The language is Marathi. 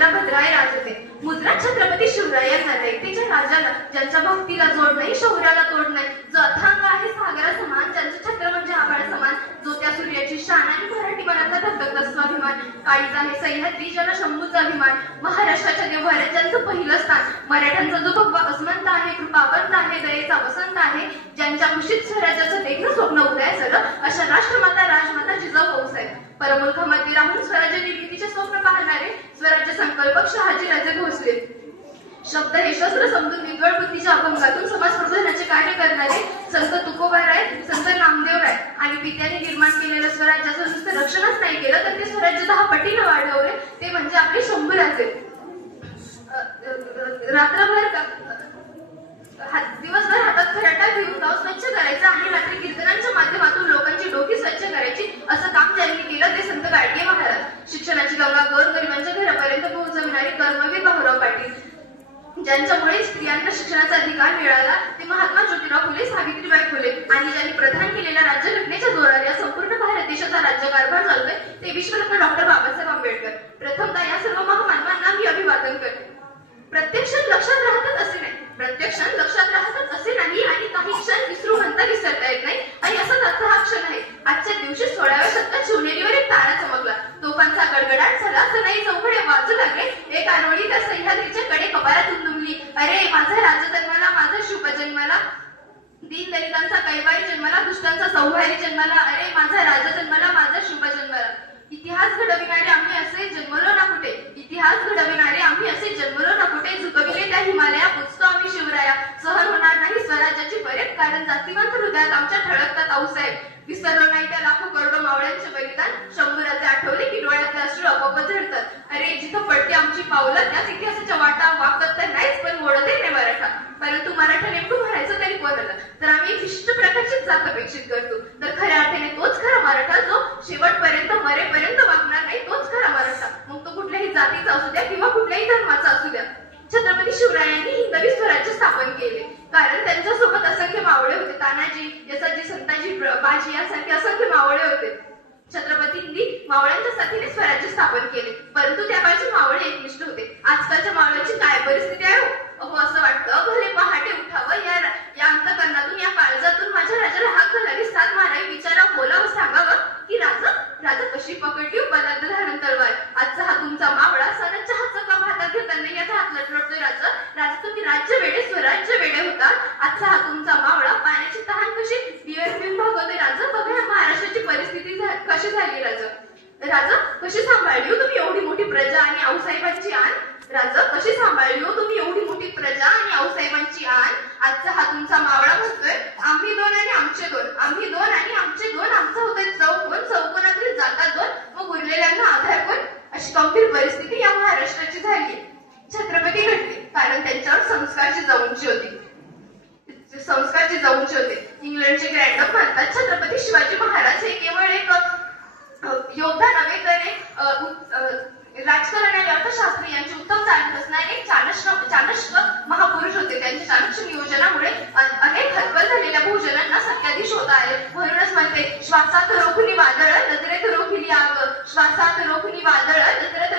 मुद्रा भद्राय राजते. मुद्रा छत्रपती शिवरायांना दैतेच्या राजाला, ज्यांच्या भक्तीला जोड नाही, शौर्याला तोड नाही, जो अथांग आहे सागरा समान, ज्यांचं छत्र म्हणजे आभाळ समान, जो त्या सूर्याची शान आणि मराठी मनाचा धगधगता स्वाभिमान, काळीज आहे सह्याद्री ज्याला शंभूचा अभिमान, महाराष्ट्राच्या देवघरात ज्यांचं पहिलं स्थान, मराठ्यांचा जो भगवा अस्मंत आहे, कृपावंत आहे, दयेचा वसंत आहे, ज्यांच्या कुशीत स्वराज्याचं देखणं स्वप्न उदय झालं, अशा राष्ट्रमाता राजमाता जिजाऊ भाऊसाहेब. परमुलखामध्ये राहून स्वराज्य निर्मितीचे स्वप्न पाहणारे स्वराज्य संकल्पक शहाजीराजे भोसले. शब्द हे शस्त्र समजून विद्वळ बुद्धीच्या अभंगातून समाज प्रबोधनाचे कार्य करणारे संत तुकोबाराय, संत नामदेवराय आणि पित्याने निर्माण केलेलं स्वराज्याचं नुसतं रक्षणच नाही केलं, तर ते स्वराज्य 10 पटीनं वाढवले, ते म्हणजे आपले शंभूराजे. रात्रभर दिवसभर हातात खराटा घेऊन गाव स्वच्छ करायचं आणि रात्री कीर्तनांच्या माध्यमातून लोकांची डोकी स्वच्छ करायची, असं काम ज्यांनी केलं ते संत गाडगे महाराज. शिक्षणाची गंगा गोरगरिबांच्या घरापर्यंत पोहोचविणारे कर्मवीर भाऊराव पाटील, ज्यांच्यामुळे स्त्रियांना शिक्षणाचा अधिकार मिळाला, ते महात्मा ज्योतिराव फुले, सावित्रीबाई फुले. आणि ज्यांनी प्रदान केलेल्या राज्यघटनेच्या जोरावर या संपूर्ण भारत देशाचा राज्यकारभार चालतोय, ते विश्वरत्न डॉक्टर बाबासाहेब आंबेडकर. प्रथमतः या सर्व महामानवांना मी अभिवादन करते. प्रत्यक्ष लक्षात राहतात असे नाही, प्रत्यक्ष लक्षात राहतात असे नाही, आणि काही क्षण विसरू म्हणता विसरता येत नाही, आणि असाच आजचा हा क्षण आहे. आजच्या दिवशी 16व्या शतकात शिवनेरीवर एक तारा चमकला, तोफांचा गडगडाट झाला, सनई चौघडे वाजू लागले, एक आरोळी त्या सह्याद्रीच्या कडे कपारातून दुमली. अरे माझा राजा जन्माला, माझा शुभ जन्माला, दीन दलितांचा कैवारी जन्माला, दुष्टांचा संहारी जन्माला, अरे माझा राजा जन्माला, माझा शुभ जन्माला. इतिहास घडविणारे आम्ही असे जन्मलो ना कुठे, इतिहास घडविणारे आम्ही असे जन्मलो ना कुठे, झुकविले त्या हिमालया, पुजतो आम्ही शिवराया, सहन होणार नाही स्वराज्याची परेड, कारण जातीवंत हृदयात आमच्या ठळकतात आऊसाहेब. विसरलो नाही त्या लाखो करोडो मावळ्यांचे बलिदान, शंभूराजे आठवले की डोळ्यातले अश्रू आपोआप झडतात. अरे जिथं पडते आमची पावलं, त्याच इतिहासाच्या वाटा वाकत तर नाहीच, पण मोडते नाही मराठा. परंतु मराठा नेमकं म्हणायचं तरी कोणाला, तर आम्ही एक विशिष्ट प्रकारचीच जात अपेक्षित करतो, तर खऱ्या अर्थाने तोच खरा मराठा, जो शेवटपर्यंत मरेपर्यंत वागणार नाही, तोच खरा मराठा. मग तो कुठल्याही जातीचा असू द्या किंवा कुठल्याही धर्माचा असू द्या. छत्रपती शिवरायांनी हिंदवी स्वराज्य स्थापन केले, कारण त्यांच्यासोबत असंख्य मावळे होते. तानाजी, यसाजी, संताजी, बाजी यासारखे असंख्य मावळे होते. छत्रपतींनी मावळ्यांच्या साथीने स्वराज्य स्थापन केले, परंतु त्या काळचे मावळे एकनिष्ठ होते. आजकालच्या मावळ्यांची काय परिस्थिती आहे अहो, असं वाटतं भले पहाटे उठावं, या अंतकरणातून, या काळजातून माझ्या राजाला हाक घालावी, साथ मारावी, विचारावं, बोलावं, सांगावं की राजा कशी पकडली बलाढ्य धारण तलवार. आजचा हा तुमचा मावळा सणाच्या हातचा का हातात घेताना याचा हात लटलटतोय. राजा तुम्ही राज्य वेडे, स्वराज्य वेडे होता. आजचा हा तुमचा मावळा पाण्याची तहान कशी बियर पिऊन भागवतोय. राजा बघा या महाराष्ट्राची परिस्थिती कशी झाली. राजा कशी सांभाळली हो तुम्ही एवढी मोठी प्रजा आणि आऊसाहेबांची आण. राजा कशी सांभाळली हो तुम्ही एवढी मोठी प्रजा आणि आऊसाहेबांची आण. आजचा हा तुमचा मावळा म्हणतोय आम्ही दोन आणि आमचे दोन, आम्ही दोन आणि आमचे दोन, आमचा होतोय चौकोन, चौकोनातले जातात दोन, मग उरलेल्यांना आधार कोण. अशी गंभीर परिस्थिती या महाराष्ट्राची झाली. छत्रपती घडले कारण त्यांच्यावर संस्कार जिजाऊंची होते. इंग्लंडचे ग्रँडअप म्हणतात छत्रपती शिवाजी महाराज हे केवळ एक योद्धा नव्हे, तर एक राजकारण आणि अर्थशास्त्र यांची उत्तम जाणीव असणारे एक चाणक्य महापुरुष होते. त्यांच्या चाणक्य नियोजनामुळे अनेक हतबल झालेल्या बहुजनांना सत्याधीश होता आले. म्हणूनच म्हणते श्वासात रोखुनी वादळ, नजरेत रोखिली आग, श्वासात रोखुनी वादळ, नजरेत